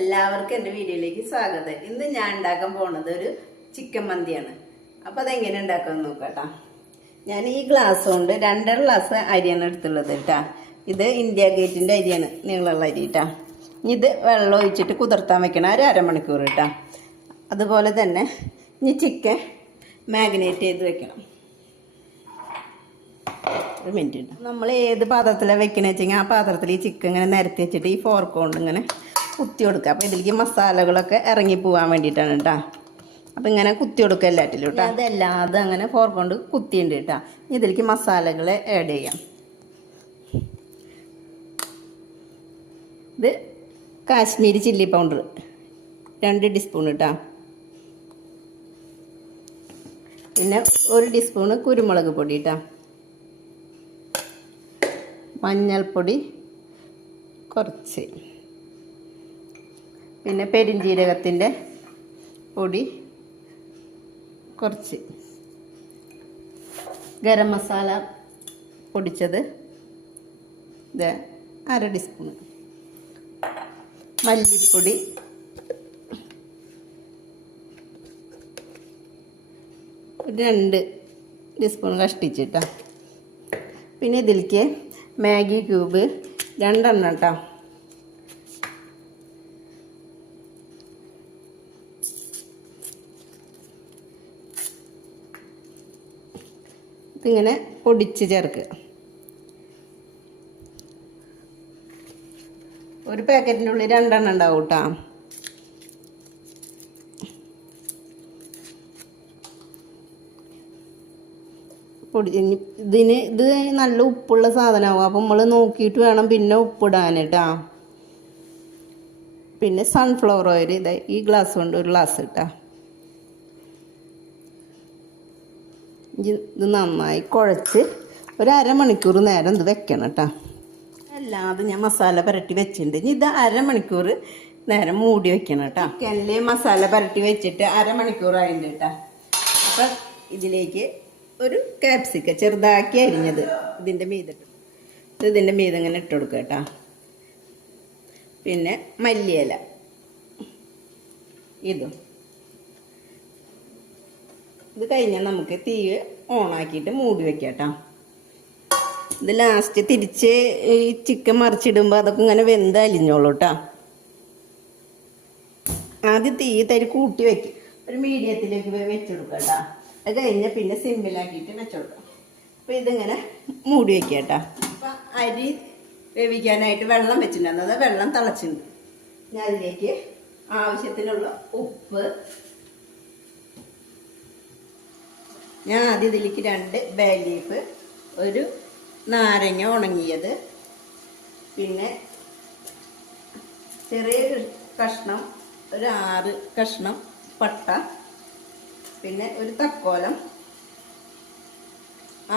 എല്ലാവർക്കും എൻ്റെ വീഡിയോയിലേക്ക് സ്വാഗതം. ഇന്ന് ഞാൻ ഉണ്ടാക്കാൻ പോണത് ഒരു ചിക്കൻ മന്തിയാണ്. അപ്പോൾ അതെങ്ങനെ ഉണ്ടാക്കാമെന്ന് നോക്കട്ടോ. ഞാൻ ഈ ഗ്ലാസ് കൊണ്ട് 2.5 ഗ്ലാസ് അരിയാണ് എടുത്തുള്ളത് കേട്ടാ. ഇത് ഇന്ത്യ ഗേറ്റിൻ്റെ അരിയാണ്, നീളമുള്ള അരി കേട്ടാ. ഇത് വെള്ളം ഒഴിച്ചിട്ട് കുതിർത്താൻ വെക്കണം ഒരു അരമണിക്കൂർ കേട്ടാ. അതുപോലെ തന്നെ ഇനി ചിക്കൻ മാഗ്നേറ്റ് ചെയ്ത് വെക്കണം. ഒരു മിനിറ്റ് കേട്ടോ. നമ്മൾ ഏത് പാത്രത്തിലാണ് വെക്കണമെന്ന് വെച്ചെങ്കിൽ ആ പാത്രത്തിൽ ഈ ചിക്കൻ ഇങ്ങനെ നിരത്തി വെച്ചിട്ട് ഈ ഫോർക്ക് കൊണ്ട് ഇങ്ങനെ കുത്തി കൊടുക്കുക. അപ്പോൾ ഇതിലേക്ക് മസാലകളൊക്കെ ഇറങ്ങി പോകാൻ വേണ്ടിയിട്ടാണ് കേട്ടോ. അപ്പോൾ ഇങ്ങനെ കുത്തി കൊടുക്കുക എല്ലാറ്റിലും കേട്ടോ. അതല്ലാതെ അങ്ങനെ ഫോർക്ക് കൊണ്ട് കുത്തിയുണ്ട് കേട്ടോ. ഇതിലേക്ക് മസാലകൾ ആഡ് ചെയ്യാം. ഇത് കാശ്മീരി ചില്ലി പൗഡർ 2 ടീസ്പൂൺ കേട്ടോ. പിന്നെ 1 ടീസ്പൂണ് കുരുമുളക് പൊടി കേട്ടോ. മഞ്ഞൾപ്പൊടി കുറച്ച്, പിന്നെ പെരിഞ്ജീരകത്തിൻ്റെ പൊടി കുറച്ച്, ഗരം മസാല പൊടിച്ചത് ഇത് 1/2 ടീസ്പൂൺ, മല്ലിപ്പൊടി 2 ടീസ്പൂൺ കഷ്ടിച്ചിട്ടാ. പിന്നെ ഇതിലേക്ക് മാഗി ക്യൂബ് 2 എണ്ണം കേട്ടോ. ഇതിങ്ങനെ പൊടിച്ച് ചേർക്കുക. ഒരു പാക്കറ്റിൻ്റെ ഉള്ളിൽ 2 എണ്ണം ഉണ്ടാവും കേട്ടോ. ഇത് നല്ല ഉപ്പുള്ള സാധനമാകും. അപ്പം നമ്മൾ നോക്കിയിട്ട് വേണം പിന്നെ ഉപ്പിടാൻ കേട്ടോ. പിന്നെ സൺഫ്ലവർ ഓയിൽ ഇത് ഈ ഗ്ലാസ് കൊണ്ട് 1 ഗ്ലാസ് കേട്ടോ. ഇത് നന്നായി കുഴച്ച് ഒരു അരമണിക്കൂർ നേരം ഇത് വെക്കണം കേട്ടോ. അല്ലാതെ ഞാൻ മസാല പുരട്ടി വെച്ചിട്ടുണ്ട്. ഇനി ഇത് അരമണിക്കൂർ നേരം മൂടി വെക്കണം കേട്ടോ. ചിക്കനിൽ മസാല പുരട്ടി വെച്ചിട്ട് അരമണിക്കൂറായിട്ടുണ്ട് കേട്ടോ. അപ്പം ഇതിലേക്ക് ഒരു ക്യാപ്സിക്കം ചെറുതാക്കി അരിഞ്ഞത് ഇതിൻ്റെ മീതെ ഇങ്ങനെ ഇട്ട് കൊടുക്കുക കേട്ടോ. പിന്നെ മല്ലിയില ഇത് കഴിഞ്ഞാൽ നമുക്ക് തീ ഓണാക്കിയിട്ട് മൂടി വെക്കാം കേട്ടോ. ഇത് ലാസ്റ്റ് തിരിച്ച് ഈ ചിക്കൻ മറിച്ചിടുമ്പോൾ അതൊക്കെ ഇങ്ങനെ വെന്ത് അലിഞ്ഞോളൂ കേട്ടോ. ആദ്യം തീ കൂട്ടി വെക്കും, ഒരു മീഡിയത്തിലേക്ക് വെച്ചെടുക്കാം കേട്ടോ. അത് കഴിഞ്ഞാൽ പിന്നെ സിമ്പിളാക്കിയിട്ട് വെച്ചെടുക്കാം. അപ്പോൾ ഇതിങ്ങനെ മൂടി വെക്കുക കേട്ടോ. അപ്പം അരി വേവിക്കാനായിട്ട് വെള്ളം വെച്ചിട്ടുണ്ടായിരുന്നു, അത് വെള്ളം തിളച്ചിട്ടുണ്ട്. ഞാൻ അതിലേക്ക് ആവശ്യത്തിനുള്ള ഉപ്പ്, ഞാൻ ആദ്യം ഇതിലേക്ക് 2 ബേ ലീഫ്, ഒരു നാരങ്ങ ഉണങ്ങിയത്, പിന്നെ ചെറിയൊരു കഷ്ണം, ഒരു 6 കഷ്ണം പട്ട, പിന്നെ ഒരു തക്കോലം,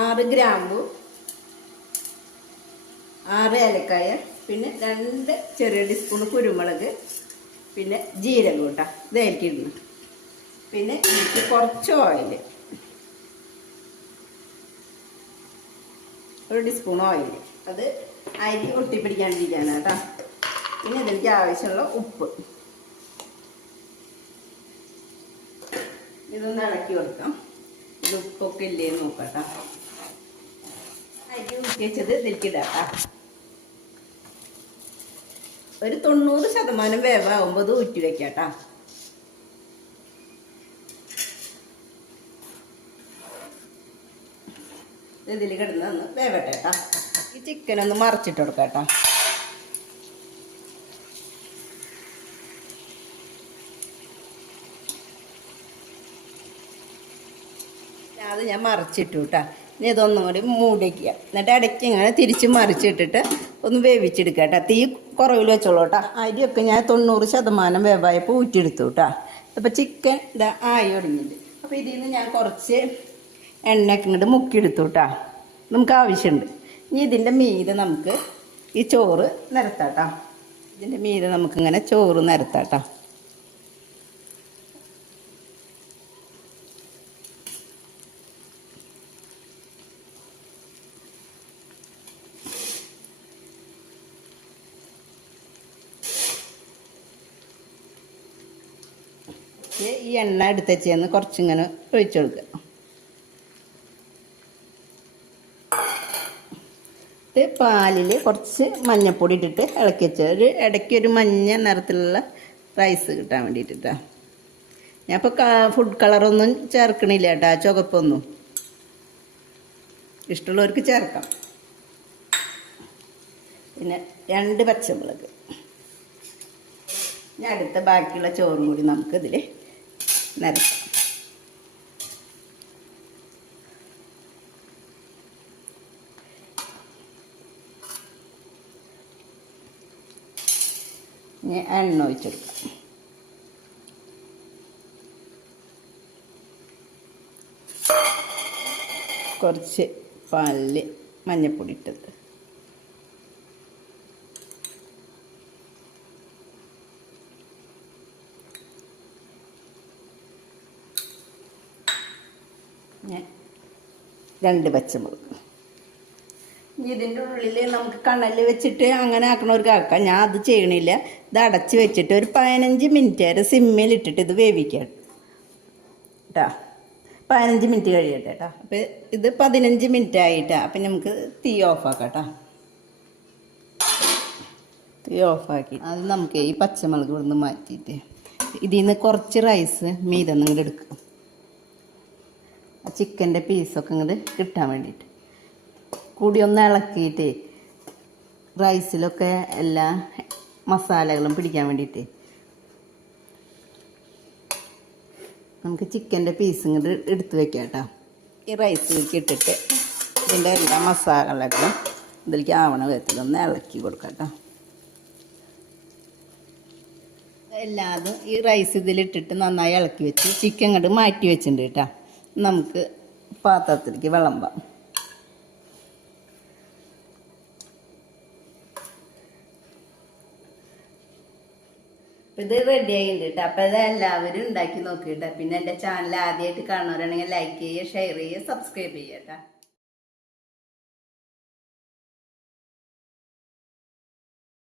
6 ഗ്രാമ്പു, 6 ഏലക്കായ, പിന്നെ 2 ചെറിയ ടീസ്പൂൺ കുരുമുളക്, പിന്നെ ജീരകം കേട്ടോ. ഇതായിരിക്കും ഇടുന്നു. പിന്നെ ഇതിലേക്ക് കുറച്ച് ഓയിൽ, 1 ടീസ്പൂൺ ഓയിൽ, അത് അരി ഒട്ടിപ്പിടിക്കാണ്ടിരിക്കാനാണ് കേട്ടോ. പിന്നെ ഇതിലേക്ക് ആവശ്യമുള്ള ഉപ്പ്, ഇതൊന്ന് ഇളക്കി കൊടുക്കാം. ഇത് ഉപ്പൊക്കെ ഇല്ലേന്ന് നോക്കട്ടോ. അരി ഊറ്റി വെച്ചത് ഇതിലേക്ക് ഇടാം. ഒരു 90% വേവാകുമ്പോൾ ഇത് ഊറ്റി വെക്കാട്ടോ. ഇതിൽ കിടന്ന് ഒന്ന് വേവട്ടെ കേട്ടോ. ഈ ചിക്കനൊന്ന് മറിച്ചിട്ട് കൊടുക്കാം കേട്ടോ. അത് ഞാൻ മറിച്ചിട്ടു കേട്ടോ. ഇനി ഇതൊന്നും കൂടി മൂടി വയ്ക്കുക. എന്നിട്ട് ഇടയ്ക്ക് ഇങ്ങനെ തിരിച്ച് മറിച്ചിട്ടിട്ട് ഒന്ന് വേവിച്ചെടുക്കുക കേട്ടോ. തീ കുറവിൽ വെച്ചോളൂ കേട്ടോ. അരിയൊക്കെ ഞാൻ 90% വേവായപ്പോൾ ഊറ്റിയെടുത്തു കേട്ടോ. അപ്പോൾ ചിക്കൻ ഇതാ ആയി ഒടിഞ്ഞിട്ട്. അപ്പോൾ ഇതിൽ നിന്ന് ഞാൻ കുറച്ച് എണ്ണയൊക്കെ ഇങ്ങോട്ട് മുക്കിയെടുത്തു കേട്ടോ. നമുക്ക് ആവശ്യമുണ്ട്. ഇനി ഇതിൻ്റെ മീതെ നമുക്ക് ഈ ചോറ് നിരത്താട്ടോ. ഇതിൻ്റെ മീതെ നമുക്കിങ്ങനെ ചോറ് നിരത്താട്ടോ. അതിലേക്ക് ഈ എണ്ണ എടുത്തുവെച്ചേന്ന് കുറച്ചിങ്ങനെ ഒഴിച്ചു കൊടുക്കുക. ഇത് പാലിൽ കുറച്ച് മഞ്ഞൾപ്പൊടി ഇട്ടിട്ട് ഇളക്കി വെച്ച ഇടയ്ക്ക് ഒരു മഞ്ഞ നിറത്തിലുള്ള റൈസ് കിട്ടാൻ വേണ്ടിയിട്ടാണ്. ഞാൻ ഇപ്പോൾ ഫുഡ് കളറൊന്നും ചേർക്കണില്ല കേട്ടോ, ചുവപ്പൊന്നും. ഇഷ്ടമുള്ളവർക്ക് ചേർക്കാം. പിന്നെ 2 പച്ചമുളക്. ഇനി അടുത്ത ബാക്കിയുള്ള ചോറും കൂടി നമുക്കിതിൽ നിരത്താം. ഇനി എണ്ണ ഒഴിച്ചെടുക്കാം. കുറച്ച് പാലിൽ മഞ്ഞൾപ്പൊടി ഇട്ടത്. ഞാൻ 2 പച്ചമുളക്. ഇതിൻ്റെ ഉള്ളിൽ നമുക്ക് കണൽ വെച്ചിട്ട് അങ്ങനെ ആക്കണവർക്ക് ആക്കാം. ഞാൻ അത് ചെയ്യണില്ല. ഇത് അടച്ച് വെച്ചിട്ട് ഒരു 15 മിനിറ്റ് വരെ സിമ്മിലിട്ടിട്ട് ഇത് വേവിക്കാം കേട്ടോ. 15 മിനിറ്റ് കഴിയട്ടെ കേട്ടോ. അപ്പോൾ ഇത് 15 മിനിറ്റ് ആയിട്ടാ. അപ്പം നമുക്ക് തീ ഓഫാക്കാം കേട്ടോ. തീ ഓഫാക്കി അത് നമുക്ക് ഈ പച്ചമുളക് ഇവിടുന്ന് മാറ്റിയിട്ട് ഇതിൽ നിന്ന് കുറച്ച് റൈസ് മീതെ ഇങ്ങോട്ട് എടുക്കും. ആ ചിക്കൻ്റെ പീസൊക്കെ ഇങ്ങോട്ട് കിട്ടാൻ വേണ്ടിയിട്ട് കൂടി ഒന്ന് ഇളക്കിയിട്ട് റൈസിലൊക്കെ എല്ലാ മസാലകളും പിടിക്കാൻ വേണ്ടിയിട്ട് നമുക്ക് ചിക്കൻ്റെ പീസ് ഇങ്ങോട്ട് എടുത്ത് വെക്കാം കേട്ടോ. ഈ റൈസിലേക്ക് ഇട്ടിട്ട് ഇതിൻ്റെ എല്ലാ മസാലകളും ഇതിലേക്ക് ആവണ വിധത്തിലൊന്ന് ഇളക്കി കൊടുക്കാം കേട്ടോ. എല്ലാതും ഈ റൈസ് ഇതിലിട്ടിട്ട് നന്നായി ഇളക്കി വെച്ച് ചിക്കൻ ഇങ്ങോട്ട് മാറ്റി വെച്ചിട്ടുണ്ട് കേട്ടോ. നമുക്ക് പാത്രത്തിലേക്ക് വിളമ്പാം. ഇത് റെഡി ആയിട്ടുണ്ട് കേട്ടോ. അപ്പോൾ ഇത് എല്ലാവരും ഉണ്ടാക്കി നോക്കിയിട്ടാ. പിന്നെ എൻ്റെ ചാനൽ ആദ്യമായിട്ട് കാണുന്നവരാണെങ്കിൽ ലൈക്ക് ചെയ്യുക, ഷെയർ ചെയ്യുക, സബ്സ്ക്രൈബ് ചെയ്യുക കേട്ടോ.